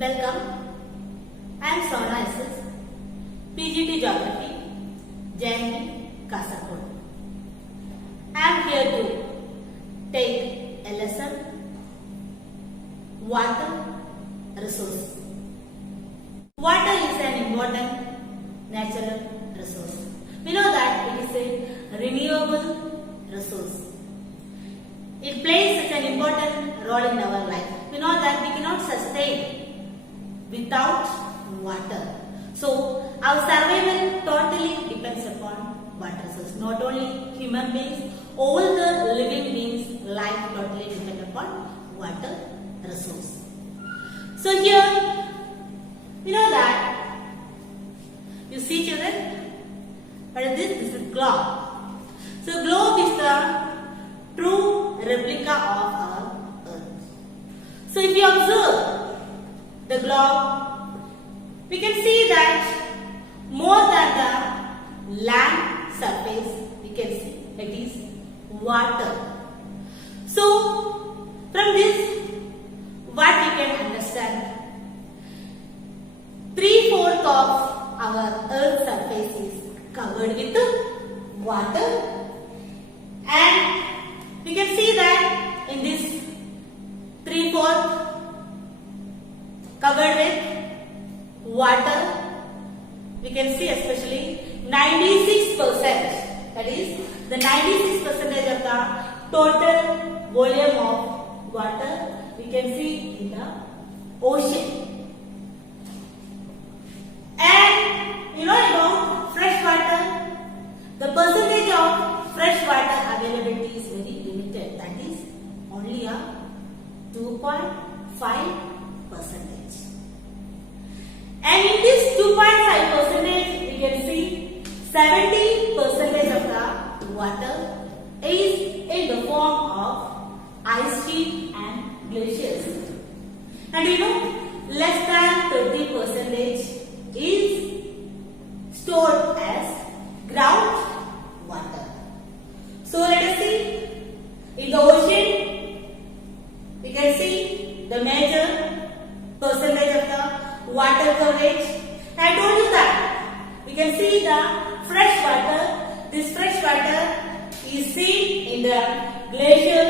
Welcome. I am Sona SS, PGT Geography, JNP, Kasaragod. I am here to take a lesson, water resource. Water is an important natural resource. We know that it is a renewable resource. It plays such an important role in our life. We know that we cannot sustain without water. So our survival totally depends upon water resource. Not only human beings, all the living beings' life totally depend upon water resource. So here we know that you see children, but this is a globe. So globe is the true replica of our earth. So if you observe the globe, we can see that more than the land surface, we can see it is water. So from this, what we can understand, 3/4 of our earth surface is covered with water, and we can see that in this 3/4 covered with water, we can see especially 96%, that is the 96% of the total volume of water we can see in the ocean. And you know about fresh water, the percentage of fresh water availability is very limited, that is only a 2.5%. And in this 2.5%, we can see 70% of the water is in the form of ice sheet and glaciers. And you know, less than 30% is stored as ground water. So let us see, in the ocean, we can see the major percentage of the water coverage. I told you that we can see the fresh water. This fresh water is seen in the glacier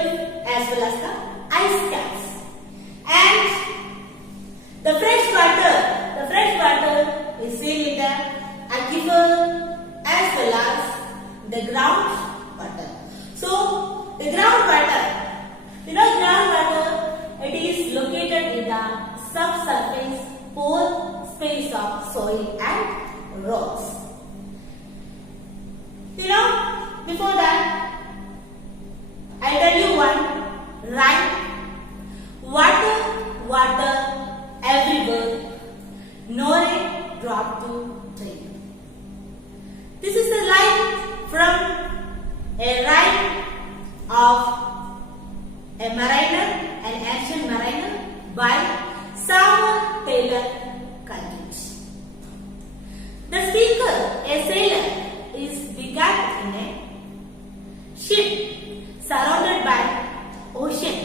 as well as the ice caps. And the fresh water is seen in the aquifer as well as the ground water. So the ground water, you know, ground water, it is located in the subsurface pore space of soil and rocks. You know, before that, I tell you one rhyme. Water, water, everywhere, nor a drop to drink. This is a line from a rhyme of a mariner, an ancient mariner by Samuel Taylor Coleridge. The speaker, a sailor, is begat in a ship surrounded by ocean.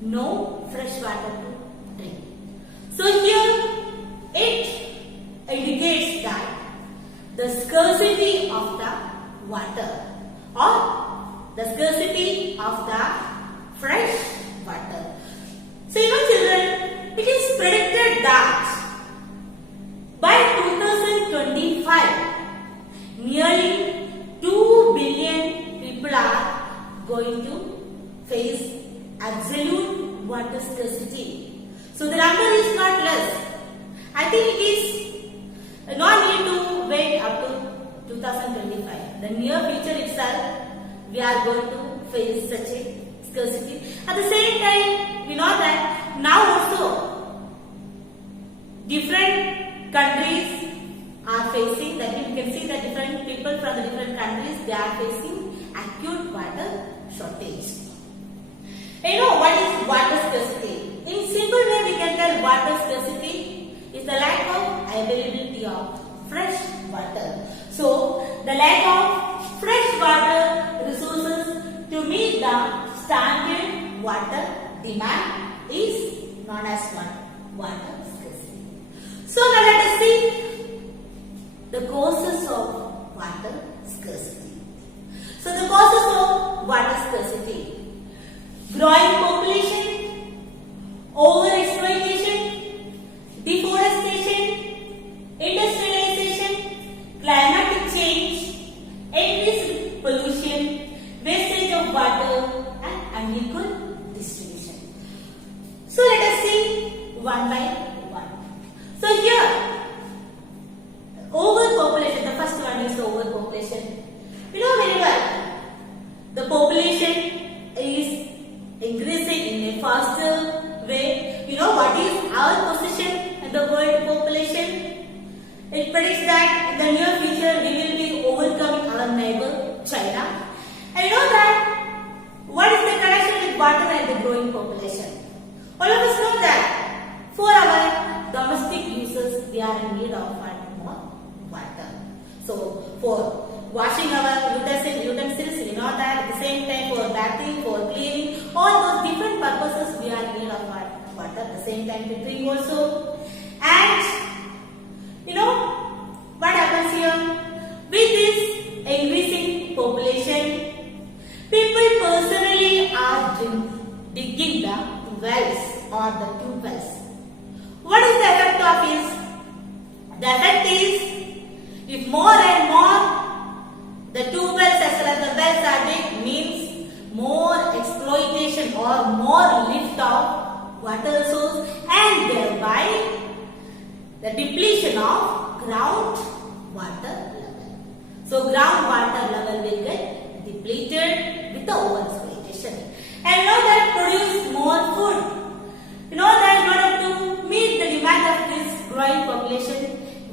No fresh water to drink. So here it indicates that the scarcity of the water or the scarcity of the fresh water. So you know children, it is predicted that by 2025, nearly 2 billion people are going to face absolute water scarcity. So the number is not less. I think it is not need to wait up to 2025. The near future itself, we are going to face such a scarcity. At the same time, we know that now also different countries are facing, that you can see that different people from the different countries, they are facing acute water shortage. You know what is water scarcity? In simple way we can tell water scarcity is the lack of availability of fresh water. So the lack of fresh water resources to meet the standard water demand is known as what? water scarcity. So now let us see the causes of water scarcity. So the causes of water scarcity: growing population, over-exploitation, deforestation, industrialization, climatic change, increased pollution, wastage of water, and unequal distribution. So let us see one by one. So here, overpopulation, the first one is the overpopulation. You know very well, the population is increasing in a faster way. You know what is our position in the world population? It predicts that in the near future we will be overcoming our neighbor China. And you know that what is the connection with water and the growing population? All of us know that for our domestic uses we are in need of more water. So for washing our utensils, you know that at the same time for bathing, for cleaning, all those different purposes we are in need of water. At the same time to drink also. And you know what happens here? With this increasing population, people personally are digging the wells or the tube wells. What is the effect of this? The effect is, if more and more the tube wells as well as the wells are digged, means more exploitation or more lift of water resource, and thereby the depletion of ground water level. So groundwater level will get depleted with the over-exploitation. And now that produce more food. You know that in order to meet the demand of this growing population,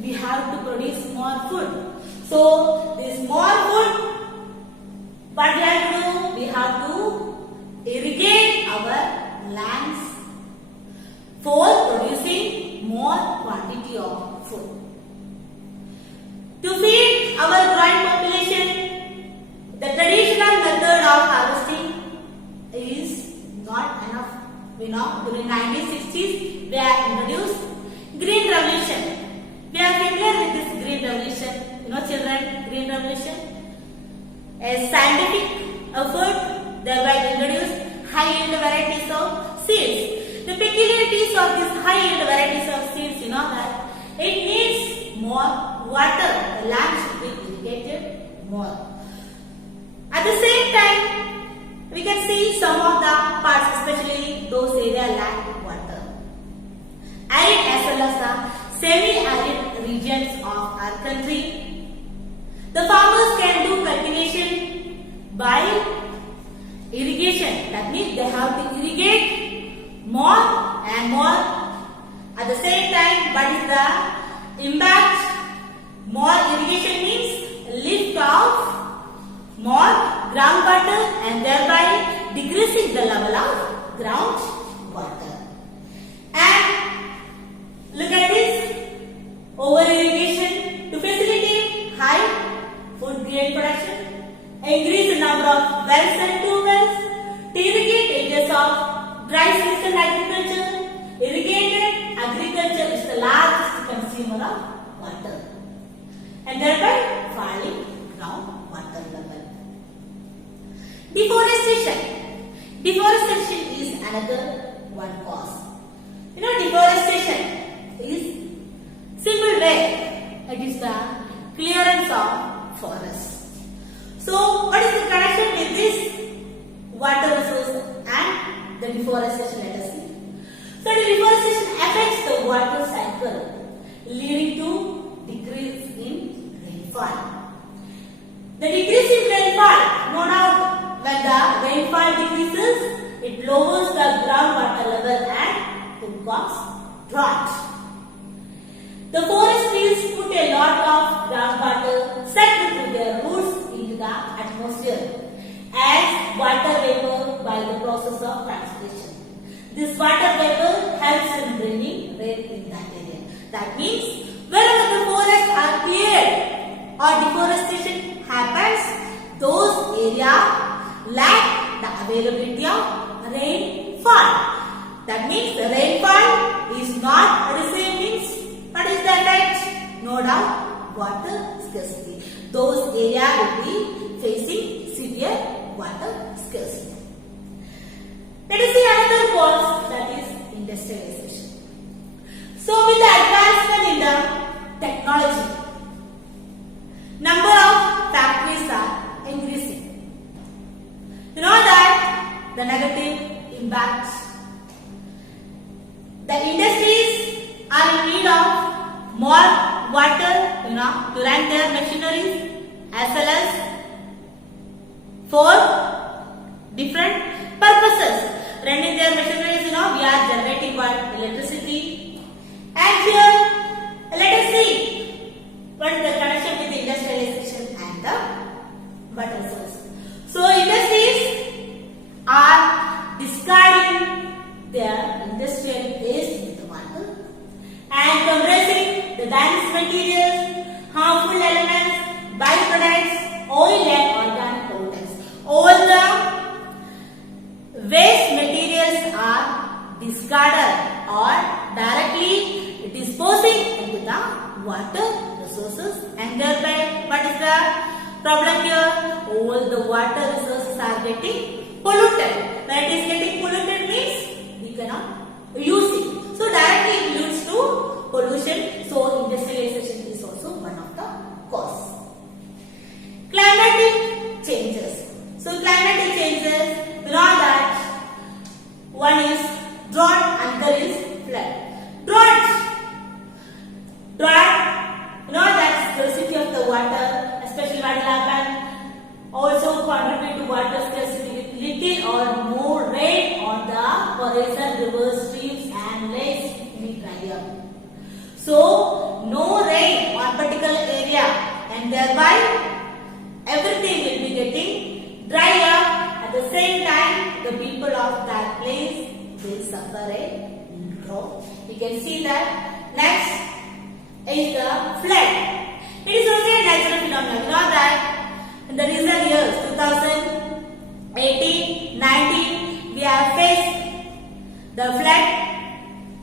we have to produce more food. So this more food, what we have to do? We have to irrigate our lands for producing more quantity of food. To feed our growing population, the traditional method of harvesting is not enough. We know during 1960s we have introduced Green Revolution. We are familiar with this Green Revolution. You know children, Green Revolution? A scientific effort thereby introduced high yield varieties of seeds. The peculiarities of these high yield varieties of seeds, you know that it needs more water. The land should be irrigated more. At the same time, we can see some of the parts, especially those areas lack water. Arid as well as the semi-arid regions of our country. The farmers can do cultivation by irrigation. That means they have to irrigate more and more. At the same time, what is the impact? More irrigation means lift of more groundwater and thereby decreasing the level of groundwater. And look at this, over irrigation to facilitate high food grain production, increase the number of wells and tube wells, to irrigate areas of dry season agriculture. Irrigated agriculture is the largest consumer of water and thereby falling groundwater level. Deforestation. Deforestation is another one cause. You know, deforestation is simple way. It is the clearance of forests. So, what is the connection with this water resource and the deforestation? Let us see. So, the deforestation affects the water cycle, leading to decrease in rainfall. The decrease in rainfall, no doubt. When the rainfall decreases, it lowers the groundwater level and it causes drought. The forest trees put a lot of groundwater set with their roots into the atmosphere as water vapor by the process of transpiration. This water vapor helps in bringing rain in that area. That means wherever the forests are cleared or deforestation happens, those areas lack the availability of rainfall. That means the rainfall is not received means what is the effect? No doubt water scarcity. Those areas will be facing severe water scarcity. Let us see another cause, that is industrialization. So with the advancement in the technology, number of factories are increasing. You know that the negative impact. The industries are in need of more water, to run their machineries as well as for different purposes. Running their machineries, we are generating what? Electricity. And here, let us see what is the connection with the industrialization and the water source. So, industries are discarding their industrial waste with the water and compressing the dense materials, harmful elements, byproducts, oil and organic pollutants. All the waste materials are discarded or directly disposing into the water resources, and thereby what is the problem here? All the water resources are getting polluted. When it is getting polluted means we cannot use it. So directly it leads to pollution. So industrialization is also one of the cause. Climatic changes. So climatic changes, you know that one is drought, another is flood. Drought, that scarcity of the water, especially what will happen, also contribute to water scarcity with little or no rain on the horizon, rivers, streams and lakes may dry up. So no rain on particular area, and thereby everything will be getting dry up. At the same time, the people of that place will suffer a drought. You can see that. Next is the flood. It is also a natural phenomenon. You know that in the recent years, 2018, 19, we have faced the flood.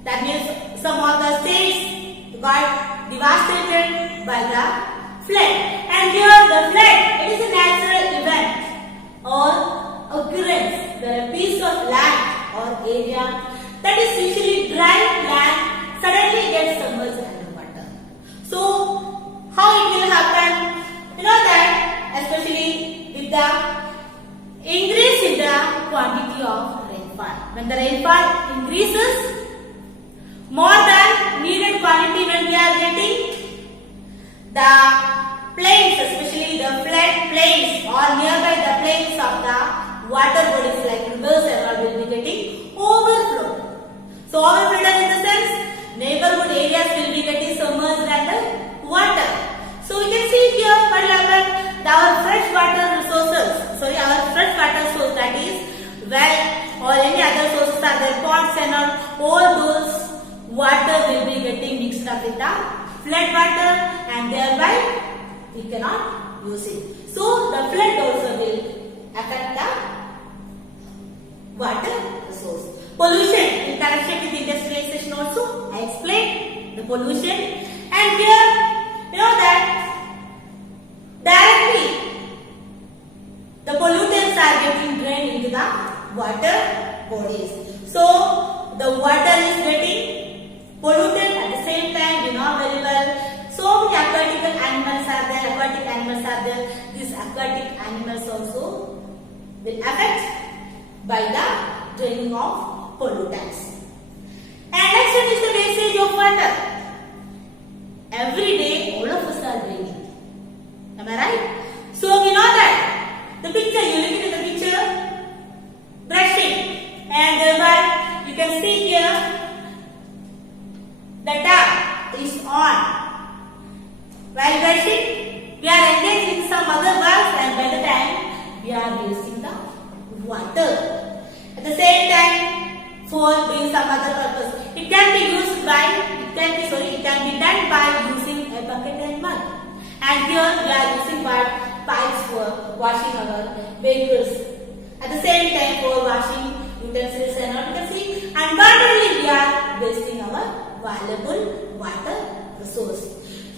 That means some of the states got devastated by the flood. And here the flood, it is a natural event or occurrence where a piece of land or area that is usually dry land suddenly gets submerged underwater. So how it will happen? You know that especially with the increase in the quantity of rainfall. When the rainfall increases more than needed quantity, when we are getting the plains, especially the flood plains or nearby the plains of the water bodies like rivers and all will be getting overflowed. So overflowed in the sense neighborhood areas will be getting submerged under water. So we can see here what will happen. Our fresh water resources, our fresh water source, that is well or any other sources are there, ponds and all those water will be getting mixed up with the flood water, and thereby we cannot use it. So the flood also will affect the water resource. Pollution in connection with industrialization also I explained the pollution, and here you know that directly the pollutants are getting drained into the water bodies. So the water is getting polluted, at the same time you know very well so many aquatic animals are there. These aquatic animals also will affect by the draining of pollutants. And next one is the wastage of water. Every day all of us are draining. Am I right? So we know that the picture, you look into the picture, brushing, and thereby you can see here the tap is on. While brushing, we are engaged in some other works, and by the time we are wasting the water. At the same time, for doing some other purpose, it can be used by, it can be done by using a bucket and mug. And here we are using pipes for washing our vehicles. At the same time, for washing utensils and all, you can see, and not only we are wasting our valuable water resource.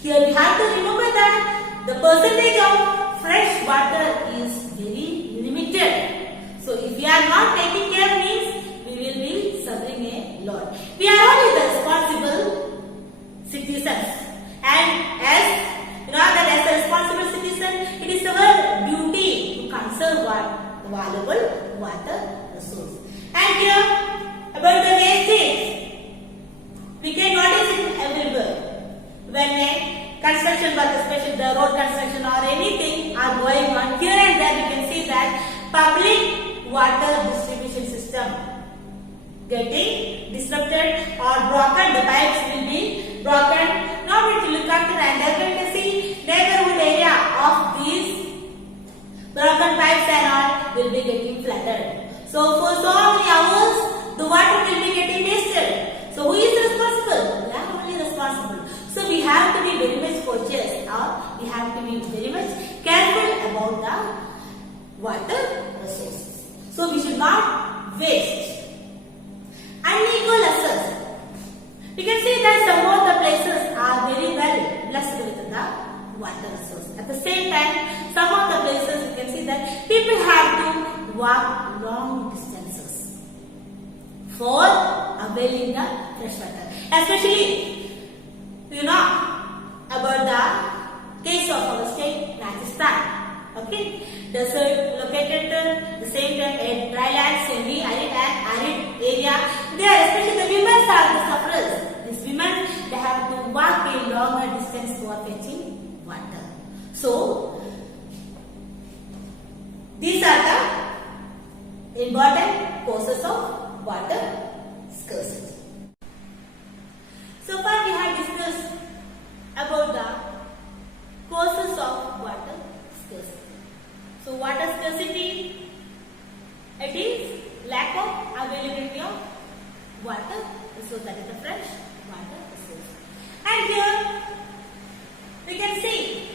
Here we have to remember that the percentage of fresh water is very limited. So if we are not taking care means we will be suffering a lot. We are only the responsible citizens, and as you know that as a responsible citizen, it is our duty to conserve what? The valuable water resource. And here about the wastage, we can notice it everywhere. When a construction work, especially the road construction or anything are going on, here and there we can see that public water distribution system getting disrupted or broken. The pipes will be broken. Now we will look after and then we can see neighborhood area of these broken pipes and all will be getting flooded. So for so many hours the water will be getting wasted. So who is responsible? We are only responsible. So we have to be very much cautious, or we have to be very much careful about the water resources. So we should not waste. Unequal access. We can see that some of the places are very well blessed with the water resource. At the same time, some of the places you can see that people have to walk long distances for availing the fresh water. Especially, you know about the case of our state, Rajasthan. Okay, desert located the same time a dry land, semi-arid and arid area. There, especially the women are the sufferers. These women, they have to walk a longer distance for fetching water. So, these are the important causes of water scarcity. So far we have discussed about the causes of water scarcity. So water scarcity, it is lack of availability of water resource, that is the fresh water resource. And here we can see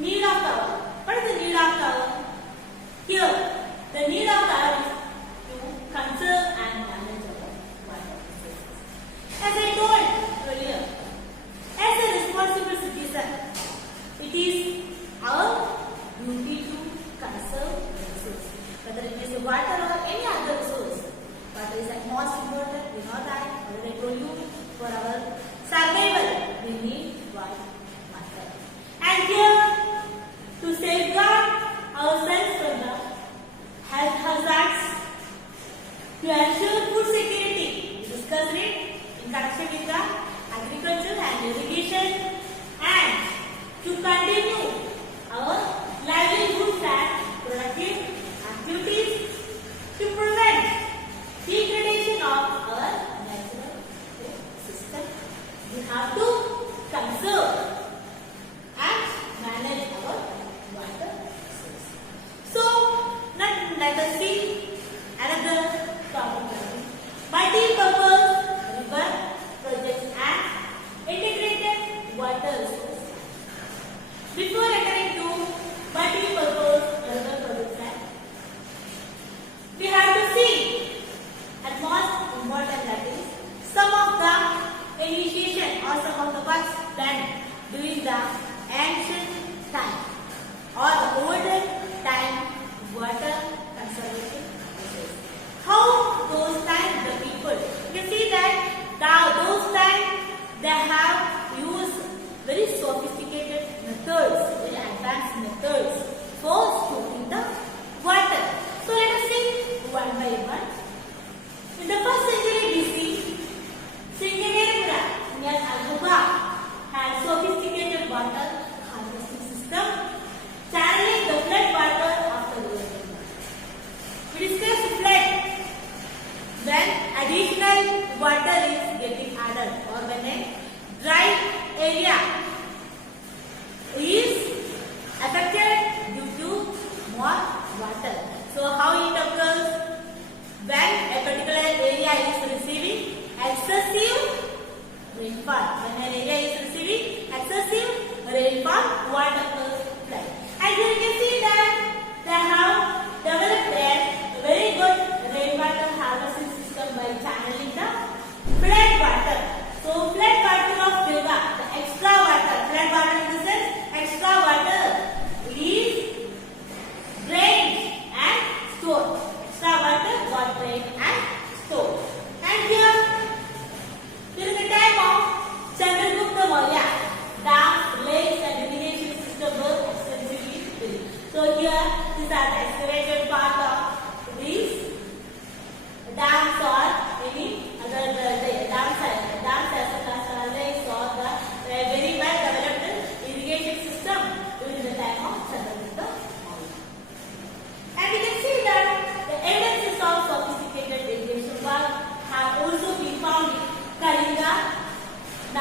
need of the hour. What is the need of the hour? Here the need of the hour is to conserve and manage our water resources. As I told earlier, as a responsible citizen, it is our duty to conserve the resource. Whether it is water or any other resource, water is the most important. We know that. Already I told you, for our survival, we need water. And here, to safeguard ourselves from the health hazards, to ensure food security, we discussed it in connection with the agriculture and irrigation, and to continue our livelihoods and productive activities, to prevent degradation of our natural system. We have to conserve and manage our water resources. So, let us see another topic. Multi-purpose river projects and integrated water resource. Before entering to multi-purpose river projects, we have to see at most important, that is some of the initiation or some of the works done during the ancient time or the olden time water conservation process. How those times the people, you can see that those times they have used very sophisticated methods, very advanced methods for storing the water. So let us see one by one. In the 1st century BC, Sringagarapura near Aruba had sophisticated water harvesting system, channeling the flood water after the rain. We discussed flood when additional water is getting added, or when a dry area is affected due to more water. So how it occurs? When a particular area is receiving excessive rainfall. When an area is receiving excessive rainfall, what occurs? Flood. And here you can see that they have developed a very good rainwater harvesting system by channeling the flood water.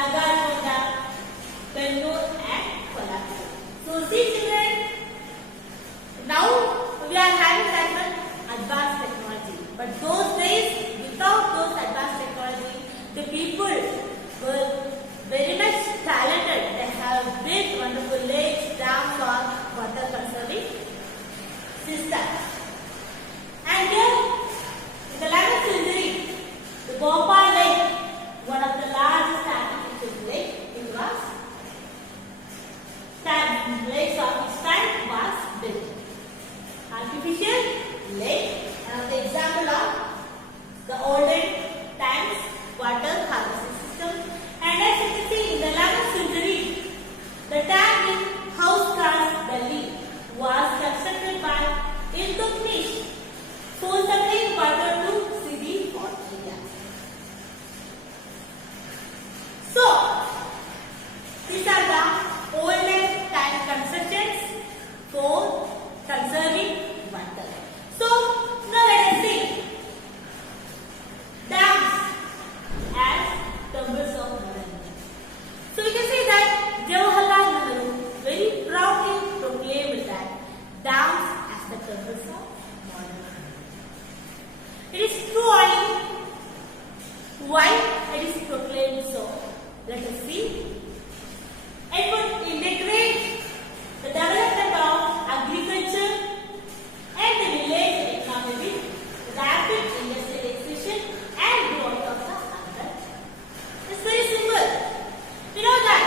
Nagarjuna, Kannur and Kolhapur. So see children, now we are having that one advanced technology. But those days, without those advanced technology, the people were very much talented. They have built wonderful lakes, dams or water conserving systems. And here, in the 11th century, the Bhopal Lake, one of the largest artificial lake, it was lakes of its time was built. Artificial lake, another example of the olden times water harvesting system. And as you can see, in the 11th century, the dam in House Khas, Delhi, was constructed by Iltutmish for supplying water to city or area. So, these are the olden time constructions for conserving water. So, now let us see dams as temples of modern India. So, we can say that Jawaharlal Nehru very proudly proclaimed that dams as the temples of modern India. It is true only. Why it is proclaimed so? Let us see. It would integrate the development of agriculture and the village economy with rapid industrialization and growth of the urban. It's very simple. You know that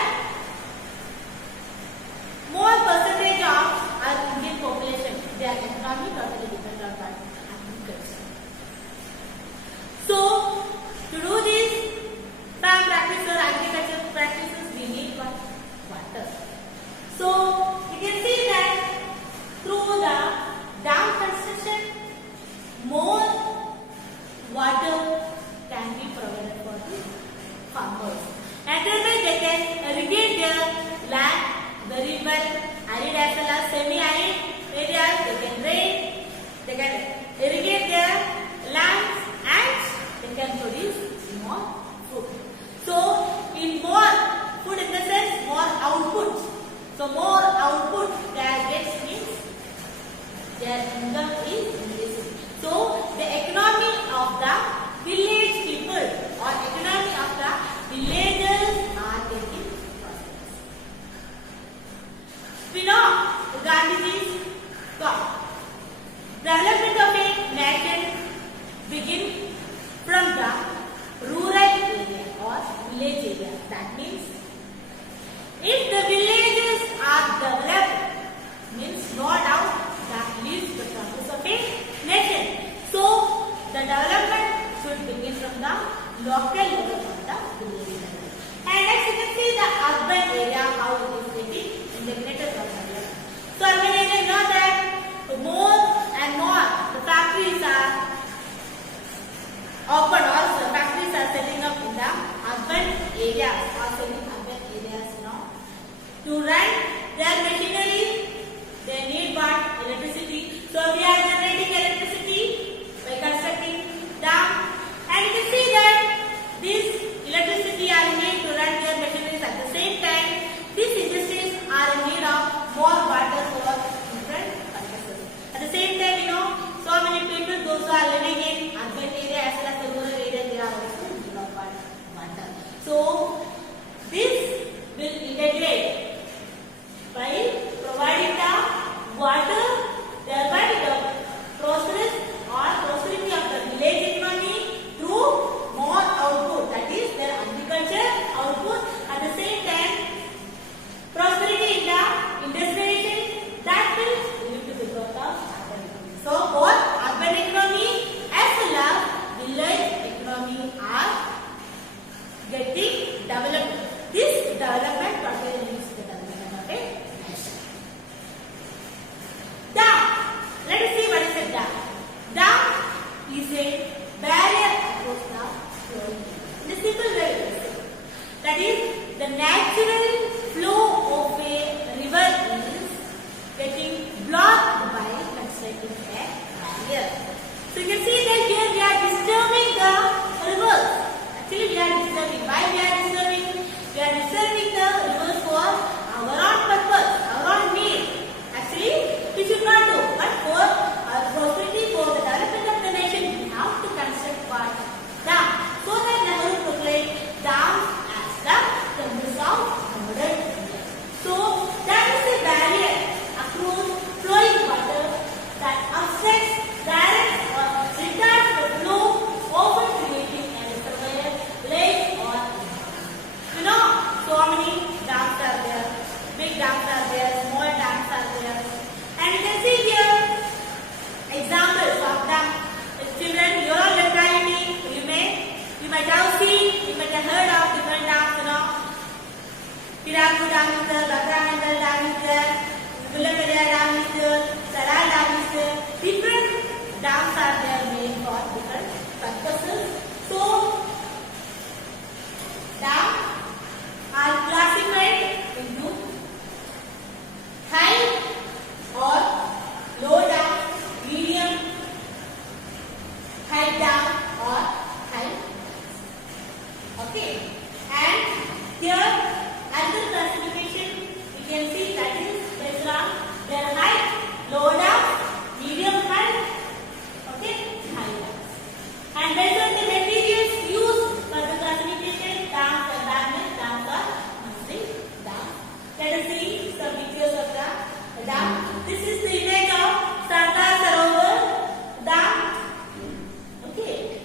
more percentage of our Indian population, their economy totally depends on that agriculture. So, to do this, farm practice or agriculture practices, we need water. So, you can see that through the dam construction, more water can be provided for the farmers. And thereby they can irrigate their land very well, arid as well as semi-arid areas. They can irrigate their lands and they can produce more food. So, in more food in the sense, more output. So, more output their gets means their income is increasing. So, the economy of the village people or economy of the villagers are getting prosperous. We know Gandhiji's thought. Development of a nation begins from the rural area or village area. That means if the villages are developed, means no doubt that leads to the progress of a nation. So the development should begin from the local level of the village level. And next you can see the urban area, how it is getting integrated or developed. So urban area, you know that more and more the factories are open, also factories are setting up in the urban areas, also in urban areas now. To run their machinery, they need what? Electricity. So we are generating electricity by constructing dam. And you can see that this electricity are made to run their machineries. At the same time, these industries are in need of more water for different purposes. At the same time, you know, so many people, those who are living in urban area as well as the rural area, they are also in need of water. So this will integrate by providing the water, thereby the Hirakud Dam is there, Bhakramandal Dam is there, Mullaperia Dam is there, Sarar Dam is there. Different dams are there made for different purposes. So, dams are classified into high or low dam, medium, high dam or high. Okay, and here another classification we can see that is based on their height, low dam, medium height, okay, high dam. And based on the materials used for the classification, dams and dams are mostly dams. Let us see some pictures of the dam. This is the image of Sardar Sarovar Dam. Okay.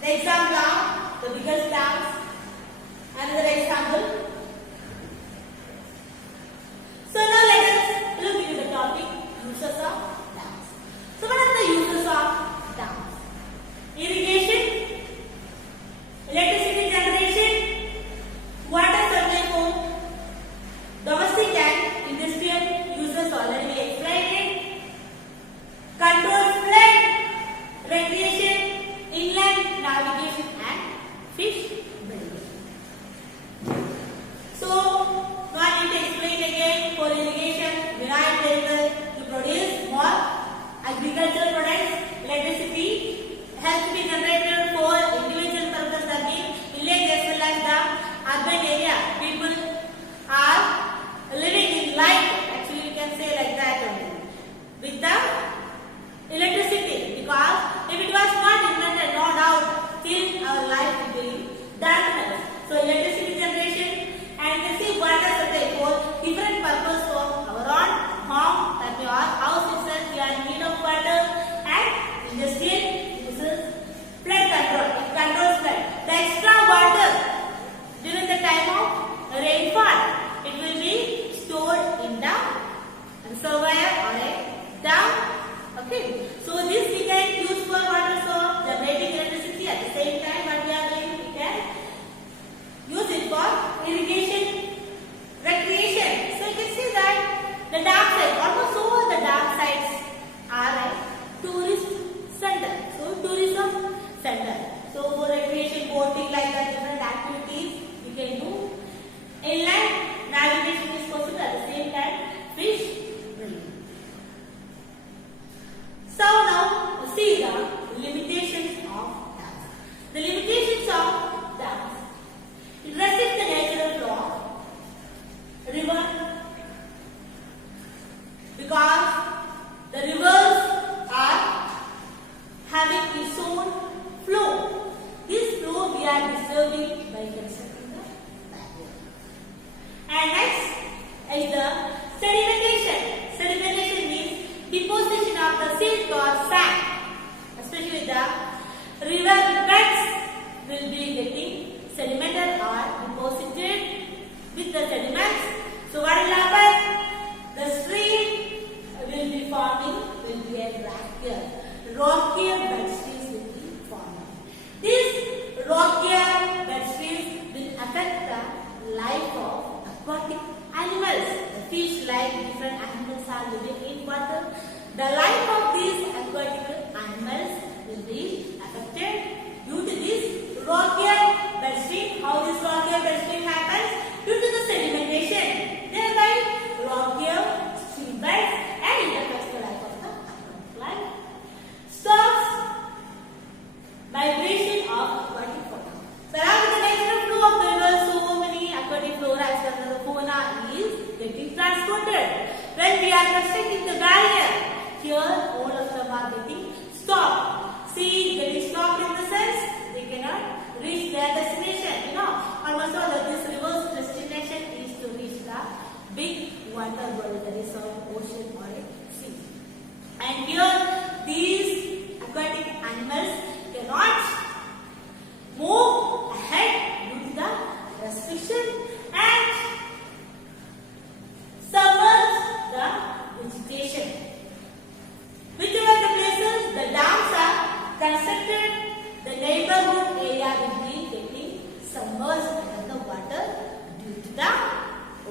The example of the biggest dams. Another example. So now let us look into the topic uses of dams. So what are the uses of dams? Irrigation, electricity generation, water supply for domestic and industrial uses already we explained it. Control flood, recreation, inland navigation and fish breeding. So now I need to explain again. For irrigation, we are able to produce more agricultural products. Electricity has to be generated for individual purpose, that means village as well as the urban area. People are living in light, actually you can say like that only, with the electricity, because if it was not invented, no doubt, still our life will be darkness. So electricity generation, and you see water supply for different purpose for our own home, that means our house itself, we are in need of water, and industrial uses flood control, it controls flood. The extra water during the time of rainfall, it will be stored in the reservoir or a dam. Okay, so this we can use for water source, generating electricity. At the same time, what we are doing, we can use it for irrigation, recreation. So you can see that the dam site, almost all the dam sites are a tourist center. So tourism center. So for recreation, boating, like that, different activities we can do. Inland navigation is possible, at the same time fish breeding. So now see the limitations of dams. The limitations of dams. It restricts the natural flow of river, because the rivers are having its own flow. This flow we are disturbing by constructing the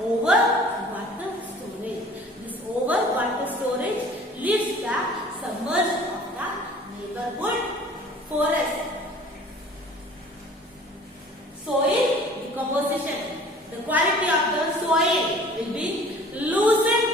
over water storage. This over water storage leads the submersion of the neighborhood forest. Soil decomposition. The quality of the soil will be loosened,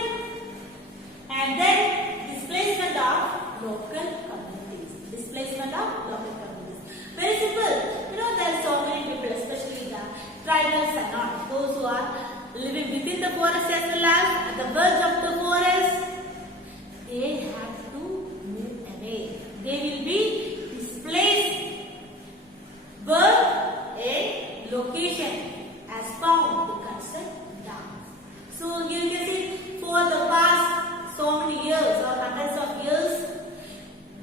and then displacement of local communities. Displacement of local communities. Very simple. You know, there are so many people, especially the tribals and not those who are living within the forest as well as at the verge of the forest. They have to move away. They will be displaced. Where a location has found to construct dams. So here you can see for the past so many years or hundreds of years,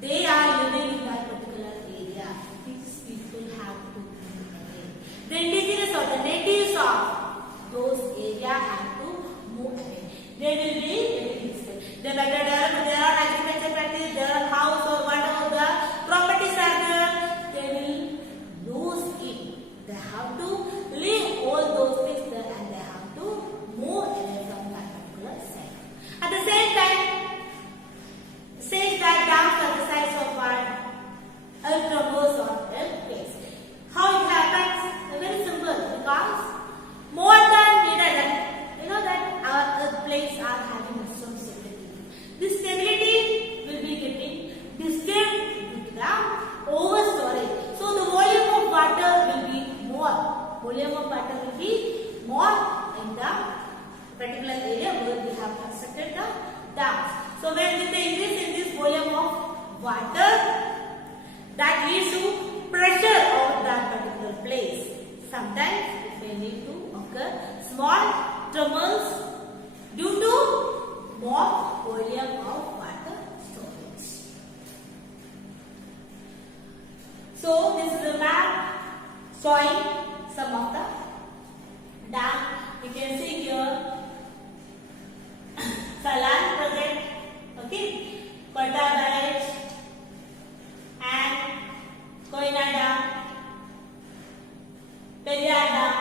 they are living in that particular area. These people have to move away. The indigenous or the natives of those areas have to move away. They will be displaced. They better develop their own agriculture practice, their own house or whatever the properties are there. They will lose it. They have to leave all those things there and they have to move away from that particular site. At the same time, says that dams are the size of what? Earthquakes or earthquakes. How it happens? Very simple, because more than needed. You know that our earth plates are having some stability. This stability will be getting disturbed due to the over storage. So the volume of water will be more. Volume of water will be more in the particular area where we have constructed the dams. So when with the increase in this volume of water, that leads to pressure of that particular place. Sometimes it may lead to occur small tremors due to more volume of water storage. So this is a map showing some of the dam. You can see here Salan project, okay, Pata Barrage and Koina Dam, Periyar Dam,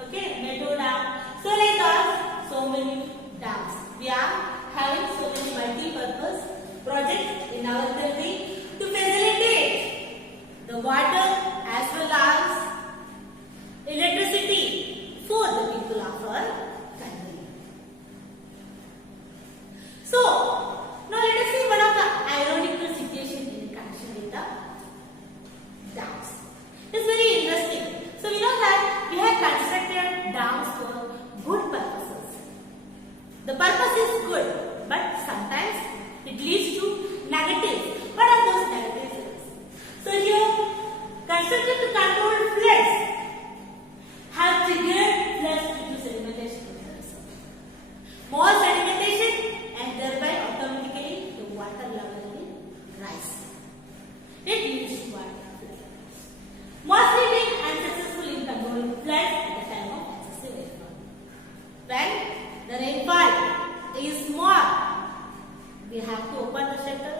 okay, Mettur Dam. So like that, so many dams. We are having so many multi-purpose projects in our country to facilitate the water as well as electricity for the people of our country. So, now let us see one of the ironical situation in connection with the dams. It's very interesting. So, we know that we have constructed dams for good purposes. The purpose is good, but sometimes it leads to negatives. What are those negatives? So, here, constructed to control floods have triggered floods due to sedimentation. More sedimentation and thereby automatically the water level will rise. It leads to water flood. Mostly being unsuccessful in controlling floods at the time of excessive rainfall. When the rainfall is more, we have to open the shutter.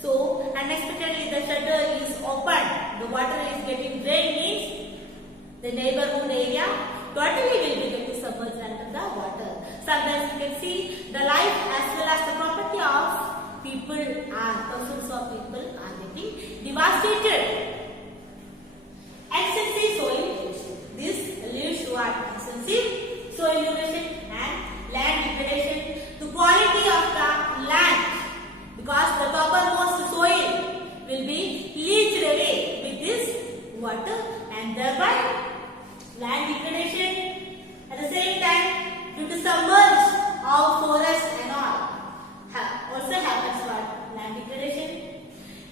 So unexpectedly the shutter is opened, the water is getting drained, means the neighborhood area totally will be getting submerged under the water. Sometimes you can see the life as well as the property of people are, thousands of people are getting devastated. Excessive soil erosion. This leads to what? Excessive soil erosion and land degradation. The quality of the land, because the toppermost soil will be leached away with this water and thereby land degradation. At the same time, due to submerge of forest and all, also happens what? Land degradation.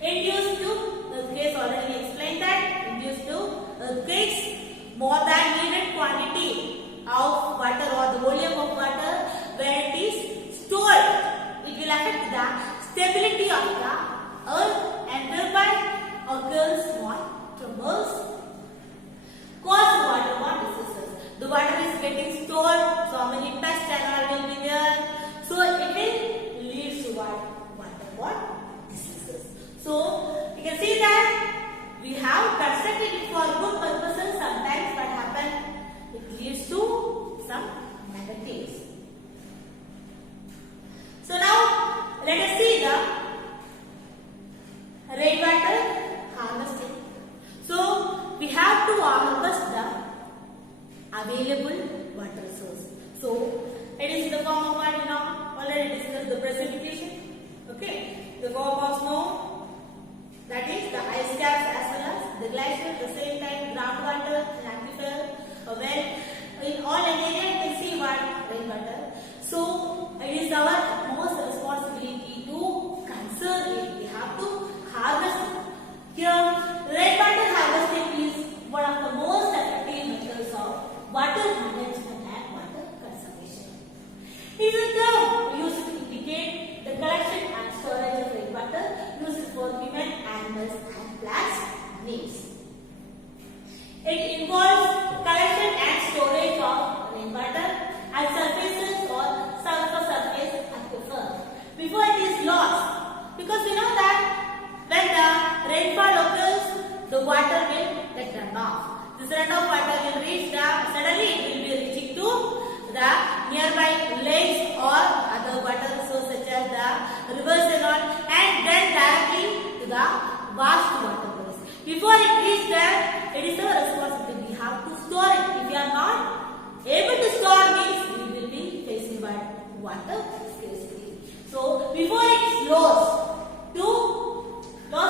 Induced to earthquakes, already explained that. Induced to earthquakes, more than needed quantity of water or the volume of water where it is stored. It will affect the stability of the earth and thereby occurs what? Tremors. Cause waterborne diseases. The water is getting stored, so many pests and all will be there. So it will lead to what? Waterborne diseases. So you can see that we have constructed it for good purposes. Sometimes what happens? It leads to some negative. we have to harvest the available water source. So it is in the form of what? Already discussed the precipitation. Okay, the form of snow, that is the ice caps as well as the glacier. At the same time, groundwater, an aquifer, a well. In all area you can see what rainwater. So it is our most responsibility to conserve it. We have to harvest it. Here, rainwater harvesting is one of the most effective methods of water management and water conservation. It is a term used to indicate the collection and storage of rainwater used for human, animals and plants needs. It involves collection and storage of rainwater at surfaces or surface aquifer before it is lost, because we know that when the rainfall occurs, the water will get run off. This runoff water will reach suddenly it will be reaching to the nearby lakes or other water sources such as the rivers and then directly to the vast water bodies. Before it reaches there, it is our responsibility. We have to store it. If we are not able to store, means we will be facing water scarcity. So before it is lost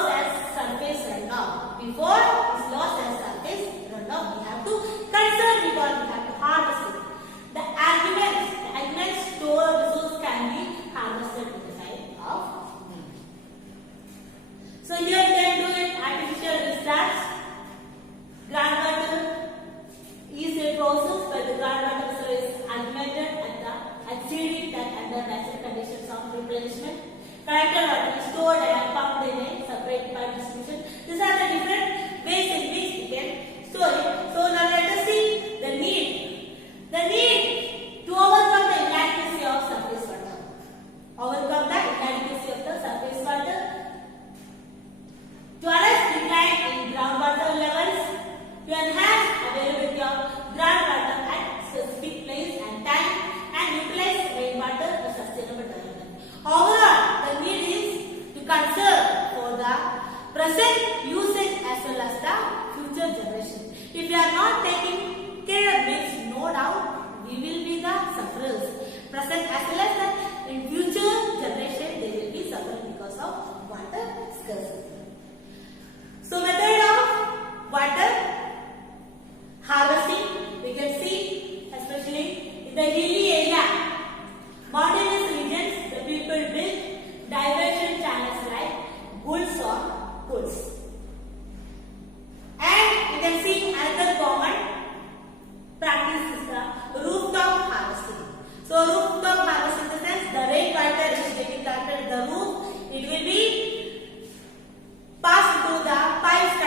as surface runoff. Before it is lost as surface runoff, we have to conserve it or we have to harvest it. The arguments stored resource can be harvested with the time of need. So here you can do it artificial discharge. Groundwater is a process where the groundwater reservoir is augmented at the exceeding that under natural conditions of replenishment. Collected water is stored and pumped in a separate pipe distribution. These are the different ways in which we can store it. So now let us see the need. The need to overcome the inadequacy of surface water. Overcome the inadequacy of the surface water. To arrest decline in groundwater levels, to enhance availability of groundwater at specific place and time, and utilize rainwater for sustainable development. Overall, the need is to conserve for the present usage as well as the future generation. If we are not taking care, means no doubt we will be the sufferers. Present as well as the in future generation they will be suffering because of water scarcity. So method of water harvesting, we can see especially in the hilly area, mountainous regions, the people build diversion channels like gulls or pools. And you can see another common practice is the rooftop harvesting. So rooftop harvesting in the sense the rainwater is getting collected at the roof, it will be passed through the pipes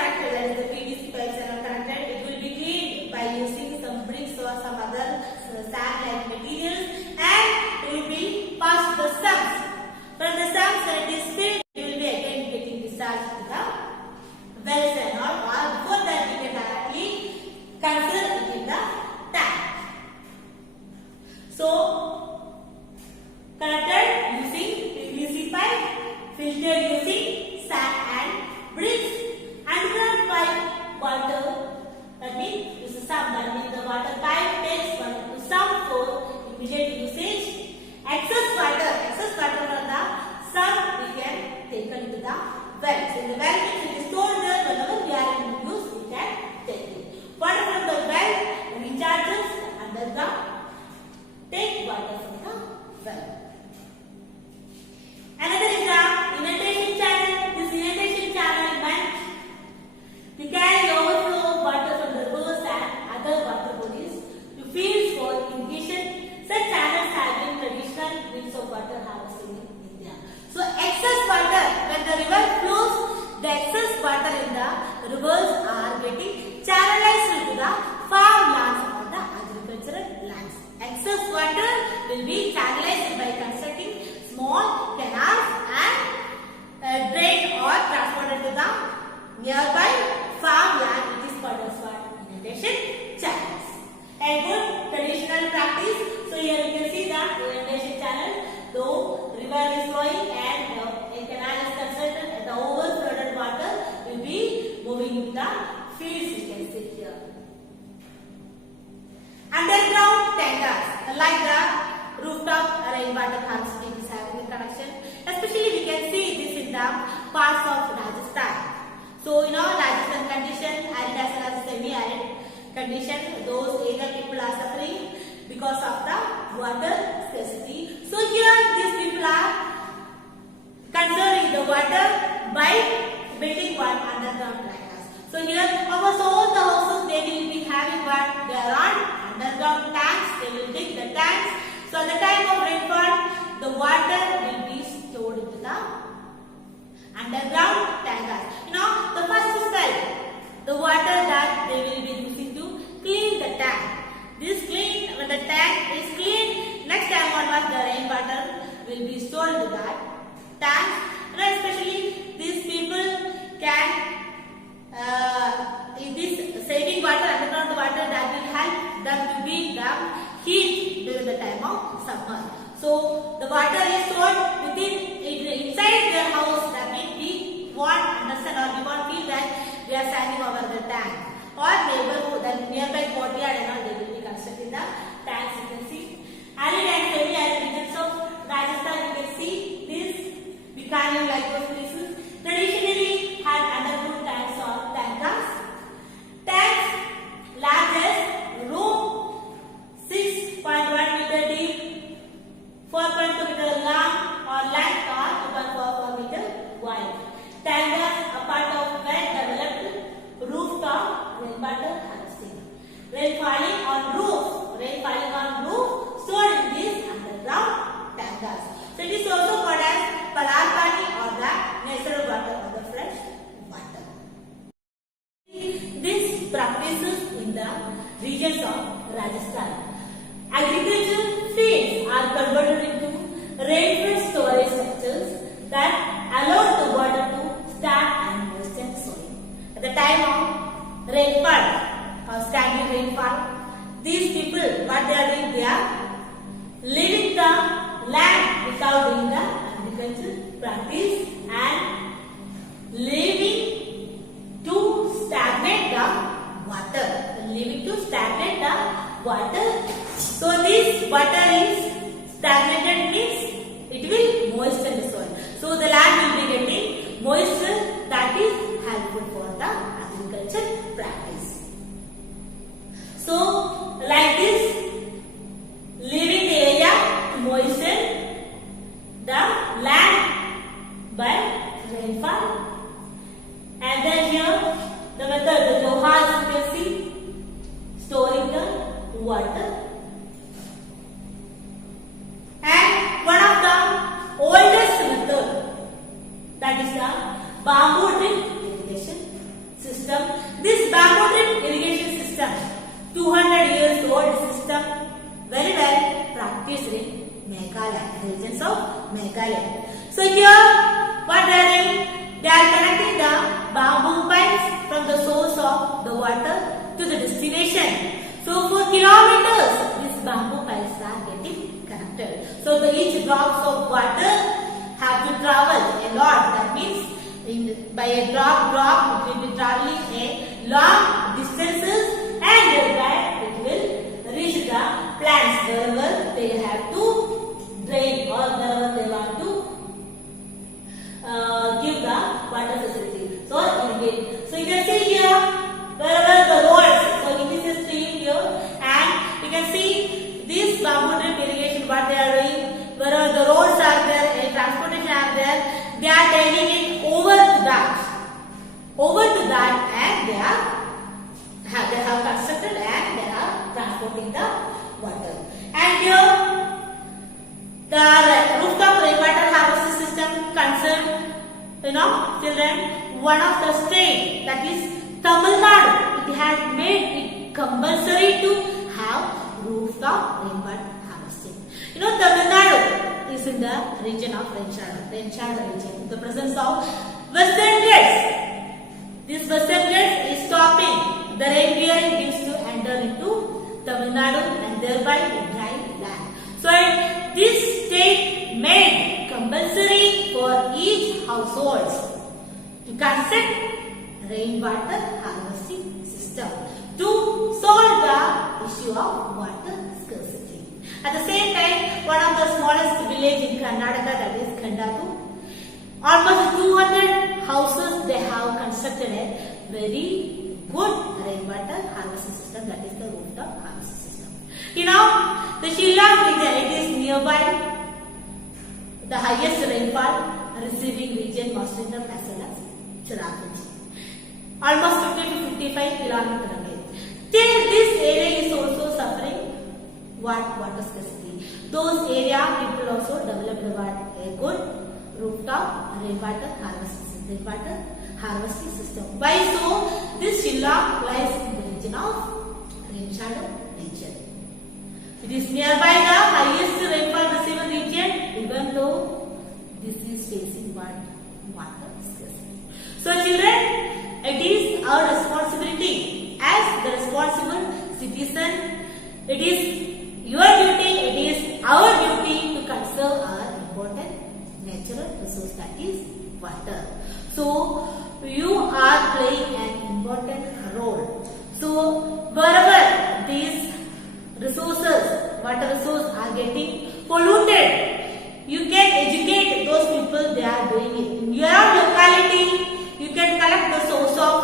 like the rooftop rainwater harvesting is having a connection. Especially we can see this in the parts of Rajasthan. So Rajasthan condition, arid as well as semi-arid condition, those area people are suffering because of the water scarcity. So here these people are conserving the water by building one underground tankers. So here almost all the houses they will be having what? They are on underground tanks. They will dig the tanks. So at the time of rainfall, the water will be stored into the underground tankers. The first step, the water that they will be using to clean the tank. When the tank is clean, next time onwards the rainwater will be stored into that tank. Especially these people can this saving water, underground water, that will help them to beat the heat during the time of summer. So the water is stored inside their house. That means we won't understand or we won't feel that we are standing over the tank. Or neighborhood, the nearby courtyard and all, they will be constructing the tanks. You can see arid and semi-arid regions of Rajasthan. You can see this Bikaner like those places traditionally had underground tanks or tankers. Tanks largest room 6.1 meter deep, 4.2 meter long or length or 2.44 meter wide. Tankers are part of well-developed rooftop rainwater harvesting. Rain falling on roof stored in these underground tankers. So it is also called as Palar Pani or the natural water or the fresh water. This practices in the regions of Rajasthan. Agricultural fields are converted into rainfed storage structures that allow the water to stand and moisten soil. At the time of rainfall or stagnant rainfall, these people, what they are doing, they are leaving the land without doing the agricultural practice and leaving to stagnate the water. So this water is stagnated means it will moisten the soil. So the land will be getting moisture, that is helpful for the agriculture practice. So like this, leaving the area to moisten the land by rainfall. And then here the method, the johars, you can see, storing the water. And one of the oldest method, that is the bamboo drip irrigation system. This bamboo drip irrigation system, 200 years old system, very well practiced in Meghalaya, the regions of Meghalaya. So here, what they are doing? They are connecting the bamboo pipes from the source of the water to the destination. So for kilometers, these bamboo pipes are getting connected. So each drops of water have to travel a lot. That means by a drop, it will be traveling a long distances, and thereby it will reach the plants wherever they have to drain or wherever they want to give the water facility. So irrigate. So you can see here wherever the roads. So it is a stream here, and you can see this bamboo drip irrigation. What they are doing? Wherever the roads are there, transportation are there, they are taking it over to that, and they have constructed and they are transporting the water. And here the rooftop rainwater harvesting system concerned, children, one of the state, that is Tamil Nadu, it has made it compulsory to have rooftop rainwater harvesting. Tamil Nadu is in the region of Renchada region, the presence of Western Ghats. This Western Ghats is stopping the rain bearing winds to enter into Tamil Nadu and thereby to dry land. So this state made compulsory for each household to construct rainwater harvesting system to solve the issue of water scarcity. At the same time, one of the smallest village in Karnataka, that is Khandatu, almost 200 houses they have constructed a very good rainwater harvesting system, that is the rooftop harvesting system. You know, the Shillong region, it is nearby the highest rainfall receiving region, Mostly as well as Cherrapunji. Almost 50 to 55 kilometers away. Till this area is also suffering water scarcity. Those area people also developed a good rooftop rainwater harvesting system. Why so? This Shillong lies in the region of rain shadow region. It is nearby the highest rainfall receiving region, even though this is facing water scarcity. So children, it is our responsibility as the responsible citizen. It is your duty, it is our duty to conserve our important natural resource, that is water. So you are playing an important role. So wherever these resources, water resources are getting polluted, you can educate those people they are doing it. In your locality, you can collect the source of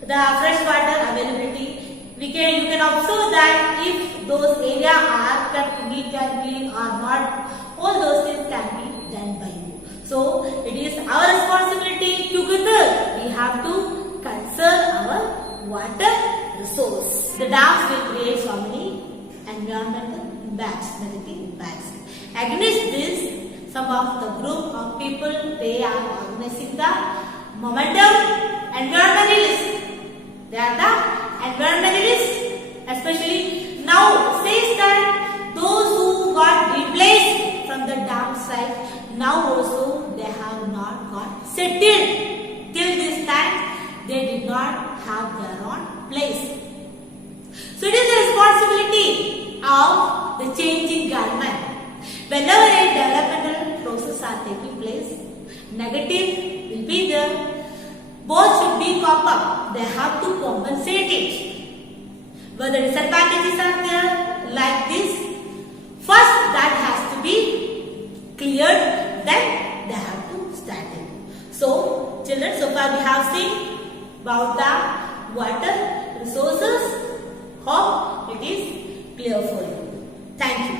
the fresh water availability. You can observe that if those areas are kept neat and clean or not, all those things can be done by you. So it is our responsibility together. We have to conserve our water resource. The dams will create so many environmental impacts, negative impacts. Against this, some of the group of people, they are organizing the momentum environmentalists. They are the environmentalists, especially now says that those who got replaced from the dam site, now also they have not got settled. Till this time, they did not have their own place. So it is the responsibility of the changing government. Whenever a developmental process are taking place, negative will be there. Both should be copped up. They have to compensate it. Where the disadvantages are there like this, first that has to be cleared, then they have to start it. So children, so far we have seen about the water resources. Hope it is clear for you. Thank you.